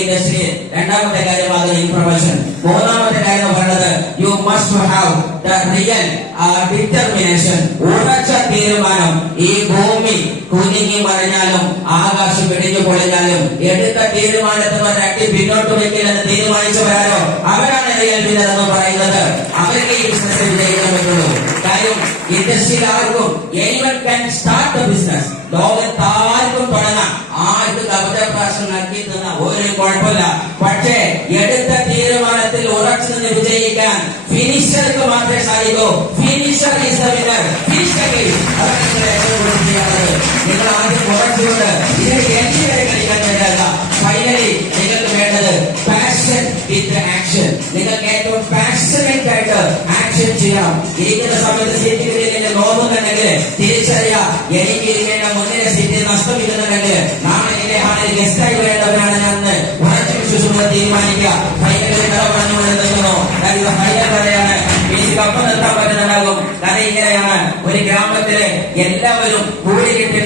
ഇൻഡസ്ട്രിയിൽ രണ്ടാമത്തെ കാര്യമാണ് ഇൻഫർമേഷൻ. മൂന്നാമത്തെ കാര്യം പറയുന്നത് you must have the real determination, ഉറച്ച തീരുമാനം. ഈ ഭൂമി കുനിങ്ങി മറിഞ്ഞാലും ആകാശം വെടിഞ്ഞു പൊളിഞ്ഞാലും എടുത്ത തീരുമാനത്തിന് ഒരടി പിന്നോട്ട് വെക്കില്ലെന്ന് തീരുമാനിച്ചവരാരോ അവരാണ് റിയൽ വിന്നർ എന്ന് പറയുന്നത്. അവർക്ക് ഈ ബിസിനസ് വിജയിക്കാൻ പറ്റുള്ളൂ. കാര്യം ഇൻഡസ്ട്രിയിൽ ആർക്കും anyone can start the business. ലോകത്താർക്കും തുടങ്ങാം. ആർക്കും കപടപ്രാശം നൽകി തന്ന ഒരു കുഴപ്പമില്ല. പക്ഷേ എടുത്ത തീരുമാനത്തിൽ ഉറച്ചു നിന്ന് വിജയിക്കാൻ ഫിനിഷർക്ക് മാത്രമേ സാധിക്കൂ. Finisher is the winner. നിങ്ങൾ ആദ്യം ഉറച്ചുകൊണ്ട് ഇതിന് എൻജിനെ കളിക്കാൻ വേണ്ടല്ല. ഫൈനലി നിങ്ങൾക്ക് വേണ്ടത് പാഷൻ വിത്ത് ആക്ഷൻ. നിങ്ങൾക്ക് ഏറ്റവും പാഷനേറ്റ് ആയിട്ട് ആക്ഷൻ ചെയ്യാം. ഇരിക്കുന്ന സമയത്ത് സീറ്റ് കിട്ടിയില്ലെങ്കിൽ നോക്കുന്നുണ്ടെങ്കിൽ തിരിച്ചറിയാം, എനിക്ക് ഇരിക്കേണ്ട മുന്നിലെ സീറ്റ് നഷ്ടമില്ലെന്നുണ്ടെങ്കിൽ നാളെ എന്റെ ഹാളിൽ ഗസ്റ്റായി വേണ്ടവരാണ് ഞാൻ ഉറച്ചു വിശ്വസിക്കുന്നത് തീരുമാനിക്കുക. ഫൈനലിൽ കട പറഞ്ഞുകൊണ്ടിരിക്കുന്നു. ഫൈനൽ വരെയാണ്. മീസിക്ക് ഒപ്പം നിർത്താൻ പറ്റുന്നുണ്ടാകും. കഥ ഇങ്ങനെയാണ്. ഒരു ഗ്രാമത്തിലെ എല്ലാവരും കൂടി കിട്ടി